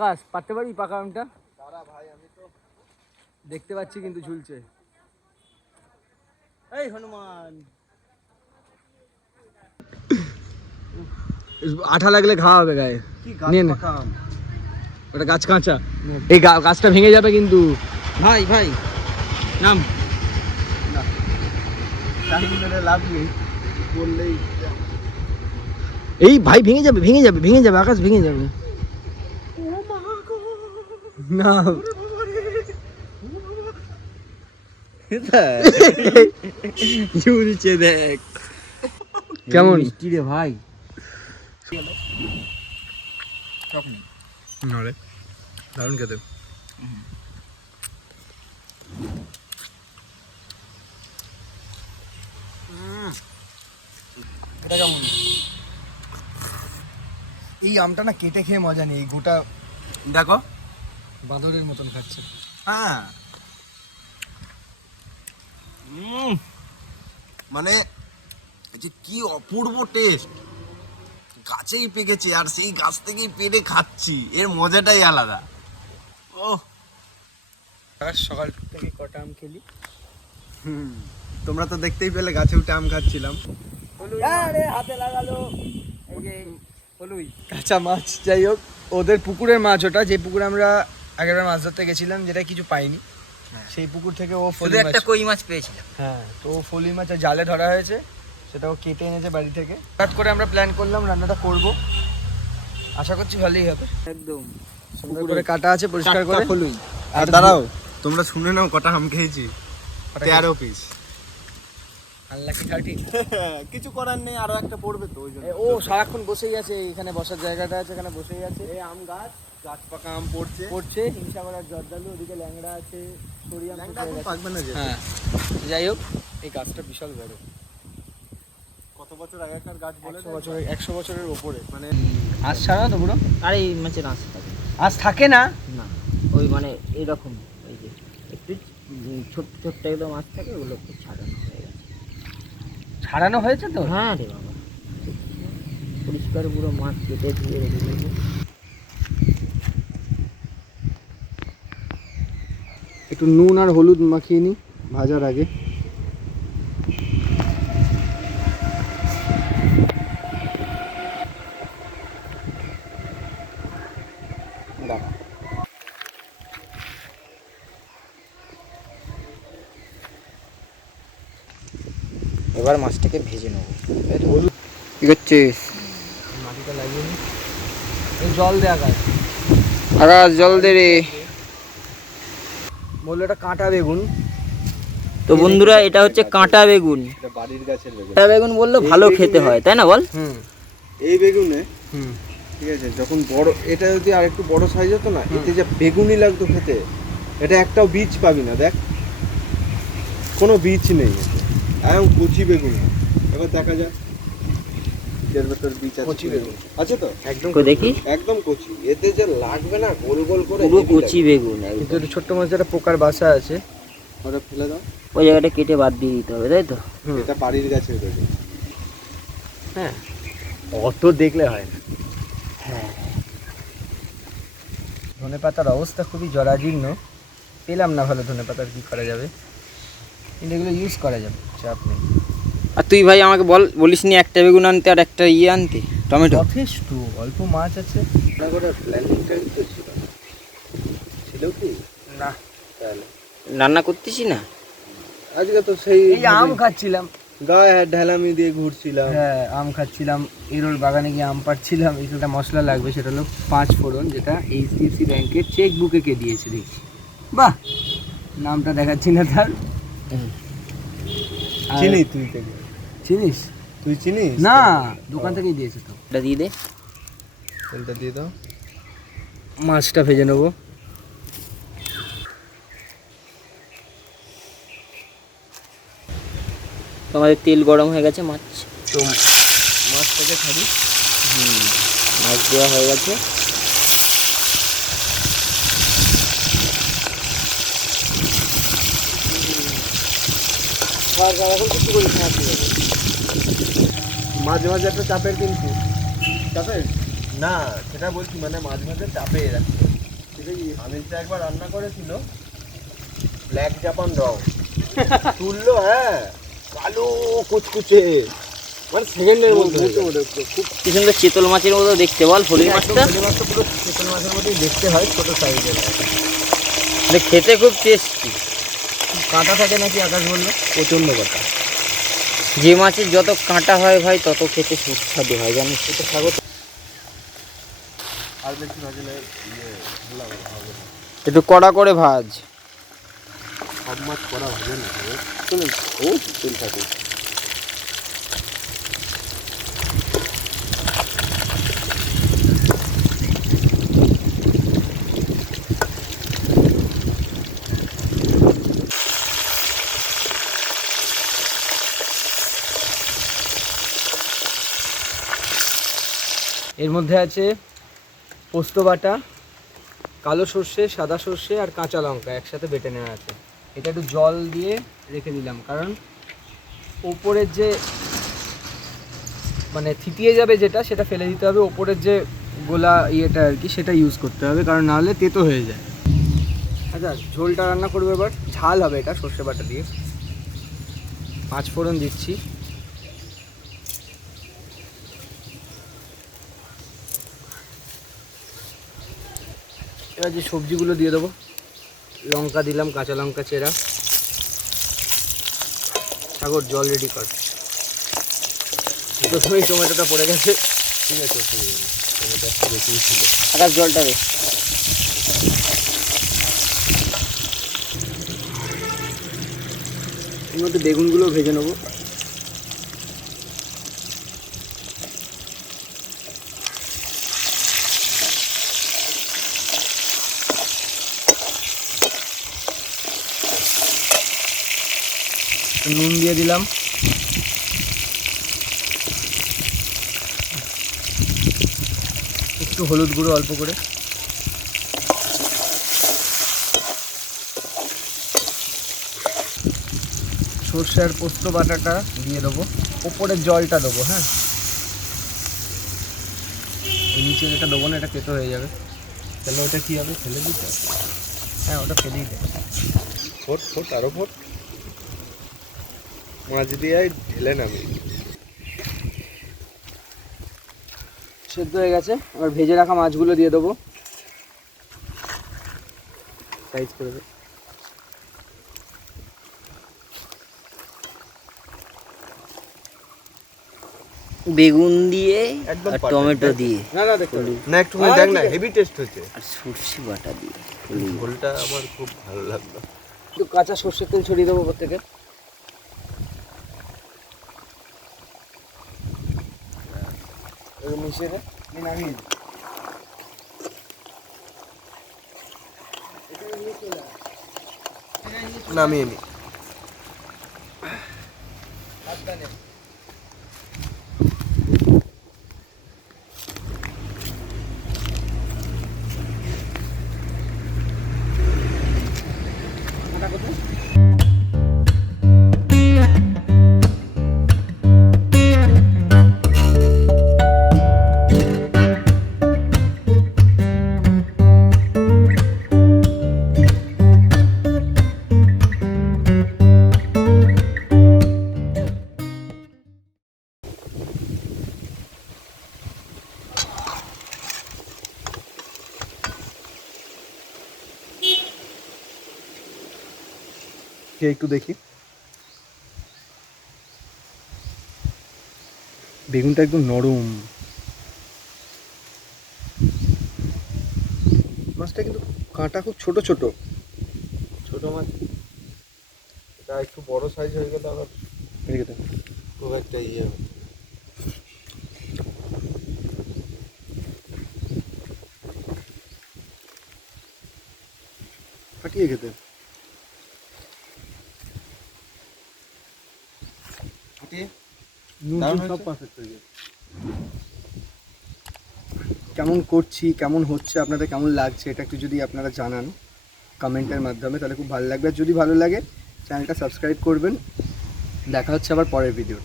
আকাশ পারতে পারবি পাকা আমটা? ভাই আমি তো দেখতে পাচ্ছি কিন্তু ঝুলছে। এই হনুমান, আঠা লাগলে ঘা হবে গায়ে। নিয়ে নে, ওটা গাছ কাঁচা, এই গাছটা ভেঙে যাবে কিন্তু। ভাই ভাই নাম লাভ নেই বললেই। এই ভাই ভেঙে যাবে ভেঙে যাবে ভেঙে যাবে, আকাশ ভেঙে যাবে না। দেখ কেমন মিষ্টি রে ভাই। দারুণ খেতে। এটা কেমন? এই আমটা না কেটে খেয়ে মজা নেই, গোটা দেখো বাঁদরের মতন খাচ্ছে। হ্যাঁ মানে যে কি অপূর্ব টেস্ট, গাছেই পেকেছে আর সেই গাছ থেকেই পেড়ে খাচ্ছি, এর মজাটাই আলাদা। ও সকাল থেকে কটা আম খেলি? তোমরা তো দেখতেই পেলে গাছে উঠে আম খাচ্ছিলাম। হাতে লাগালো কাঁচা মাছ। যাই হোক, ওদের পুকুরের মাছ ওটা, যে পুকুরে আমরা আগেরবার মাছ ধরতে গেছিলাম, যেটা কিছু পাইনি, সেই পুকুর থেকে ও ফলি মাছ, একটা কই মাছ পেয়েছিলাম। হ্যাঁ, তো ফলি মাছ জালে ধরা হয়েছে, সেটাও কেটে এনেছে বাড়ি থেকে। হঠাৎ করে আমরা প্ল্যান করলাম রান্নাটা করব, আশা করছি ভালোই হবে। একদম সুন্দর করে কাটা আছে, পরিষ্কার করে। আর দাঁড়াও, তোমরা শুনে নাও কটা আম খেয়েছি। 13 পিস। আনলাকি 13। কিছু করার নেই, আরো একটা পড়বে তো ওই জন্য। ও সারাক্ষণ বসেই আছে, এখানে বসার জায়গাটা আছে, এখানে বসেই আছে। এই আম গাছ, গাছ পাকা আম পড়ছে। হিংসাগড়ার জর্দালু, ওদিকে ল্যাংড়া আছে, সরিয়াম পাকবে না যে। হ্যাঁ, যাই হোক, এই গাছটা বিশাল বড়। কত বছর আগেকার গাছ বলে? 100 বছরের উপরে। মানে আজ ছাড়া তো পুরো। আরে এই মাছের আঁশ থাকে? আজ থাকে না, না ওই মানে এইরকম, ওই যে একটু ছোট্ট ছোট্ট একদম মাছ থাকে, ওগুলো একটু ছাড়ানো হয়ে গেছে। ছাড়ানো হয়েছে তো? হ্যাঁ রে বাবা, পরিষ্কার পুরো মাছ কেটে ধুয়ে রেখে দিয়েছে। একটু নুন আর হলুদ মাখিয়ে নিই ভাজার আগে। এবার মাছটাকে ভেজে নেবো। কি করছিস? মাটিটা লাগিয়ে নি, জল দে আকাশ। আকাশ জল দে রে। বললো এটা কাঁটা বেগুন। তো বন্ধুরা, এটা হচ্ছে কাঁটা বেগুন। এটা বাড়ির গাছের বেগুন। কাঁটা বেগুন বললে ভালো খেতে হয়, তাই না বল? এই বেগুনে ঠিক আছে, যখন বড়, এটা যদি আর একটু বড় সাইজ হতো না, এতে যে বেগুনি লাগতো খেতে, এটা একটাও বীজ পাবি না। দেখ, কোনো বীজ নেই, একদম কচি বেগুন। এবার দেখা যাক এর ভেতর বীজ আছে। কচি বেগুন আছে তো, একদম দেখি, একদম কচি। এতে যে লাগবে না গোল গোল করে, পুরো কচি বেগুন। কিন্তু একটু ছোট্ট মাছ, একটা পোকার বাসা আছে, ওটা ফেলে দাও। ওই জায়গাটা কেটে বাদ দিয়ে দিতে হবে, তাই তো? এটা বাড়ির গাছের বেগুন। হ্যাঁ, অত দেখলে হয় না। হ্যাঁ, ধনেপাতার অবস্থা খুবই জরাজীর্ণ, পেলাম না ভালো ধনেপাতার, কি করা যাবে, কিন্তু এগুলো ইউজ করা যাবে, চাপ নেই। আর তুই ভাই আমাকে বলিস নি একটা বেগুন আনতে আর একটা আনতে, টমেটো? যথেষ্ট অল্প মাছ আছে। ছিল কি না, তাহলে রান্না করতেছি না আজকে তো সেই আম খাচ্ছিলাম, গায়ে ঢেলামি দিয়ে ঘুরছিলাম। হ্যাঁ, আম খাচ্ছিলাম, এরোর বাগানে গিয়ে আম পাড়ছিলাম। একটা মশলা লাগবে, সেটা হলো 5 ফোড়ন, যেটা HDFC ব্যাংকের চেক বুকে কে দিয়েছে দেখছি। বাহ, নামটা দেখাচ্ছি না তার। চিনি? তুই চিনিস? তুই চিনিস না? দোকান থেকেই দিয়েছে তো। এটা দিয়ে দে, তেলটা দিয়ে দাও, মাছটা ভেজে নেবো। তোমাদের তেল গরম হয়ে গেছে, মাছ তো মাছটাকে খাবি। মাছ দেওয়া হয়ে গেছে। এখন কিছু করিস না, মাঝে মাঝে একটা চাপের, কিন্তু চাপের না, সেটা বলছি, মানে মাঝে মাঝে চাপে রাখছি। আমিরটা একবার রান্না করেছিল ব্ল্যাক জাপান রং তুললো, হ্যাঁ কালো কুচকুচে, মানে সেকেন্ডের মধ্যে খুব কি সুন্দর চিতল মাছের মতো দেখতে, বল ফলি মাছটা। ফলি মাছটা পুরো চিতল মাছের মতোই দেখতে হয়, ছোট সাইজের। মানে খেতে খুব টেস্টি। কাঁটা থাকে নাকি আকাশ বললো? প্রচন্ড কথা। যে মাছের যত কাঁটা হয় ভাই তত খেতে সুস্বাদু হয়, জানিস? এটা স্বাগত। আর বেশি ভাজলে ভালো হবে না। একটু কড়া করে ভাজ। সব মাছ করা ভাজে না, শুনুন ও তেল থাকে। এর মধ্যে আছে পোস্ত বাটা, কালো সর্ষে, সাদা সর্ষে আর কাঁচা লঙ্কা একসাথে বেটে নেওয়া আছে। এটা একটু জল দিয়ে রেখে দিলাম, কারণ ওপরের যে মানে থিতিয়ে যাবে যেটা, সেটা ফেলে দিতে হবে। ওপরের যে গোলা ইয়েটা আর কি, সেটা ইউজ করতে হবে, কারণ নাহলে তেতো হয়ে যায়। আচ্ছা, ঝোলটা রান্না করবো এবার। ঝাল হবে এটা সর্ষে বাটা দিয়ে। 5 ফোড়ন দিচ্ছি। এবার যে সবজিগুলো দিয়ে দেবো, লঙ্কা দিলাম, কাঁচা লঙ্কা চেরা। সাগর জল রেডি কর। প্রথমেই টমেটোটা পড়ে গেছে। ঠিক আছে, টমেটো একটু বেশি ছিল। আকাশ জলটা দে। এর মধ্যে বেগুনগুলো ভেজে নেবো। নুন দিয়ে দিলাম, একটু হলুদ গুঁড়ো অল্প করে, সর্ষে আর পোস্ত বাটাটা দিয়ে দেবো। ওপরের জলটা দেবো, হ্যাঁ, এই নিচে যেটা দেবো না, এটা তেতো হয়ে যাবে। তাহলে ওটা কি হবে, ফেলে দিতে? হ্যাঁ, ওটা ফেলেই দেয়। ফোট ফোট আরো ফোট, মাছ দিয়ে ঢেলে নামি। সেদ্ধ হয়ে গেছে, এবার ভেজে রাখা মাছগুলো দিয়ে দেবো। সাইজ করে দেবো। বেগুন দিয়ে একদম আর perfect, টমেটো দেখ। দিয়ে না না, দেখতে না একটু দেখ না, হেভি টেস্ট হচ্ছে। আর সর্ষে বাটা দিয়ে ঝোলটা আমার খুব ভালো লাগলো। একটু কাঁচা সর্ষের তেল ছড়িয়ে দেবো উপর থেকে। মিশিয়ে দে, নামিয়ে দে। নামিয়ে নি। একটু দেখি, বেগুনটা একদম নরম। মাছটা কিন্তু কাঁটা খুব ছোট ছোট। ছোট মাছ, এটা একটু বড় সাইজ হয়ে গেলে আবার খুব একটা ইয়ে হবে। ফাটিয়ে খেতে। কেমন করছি, কেমন হচ্ছে, আপনাদের কেমন লাগছে, এটা একটু যদি আপনারা জানান কমেন্টের মাধ্যমে, তাহলে খুব ভালো লাগবে। আর যদি ভালো লাগে চ্যানেলটা সাবস্ক্রাইব করবেন। দেখা হচ্ছে আবার পরের ভিডিও।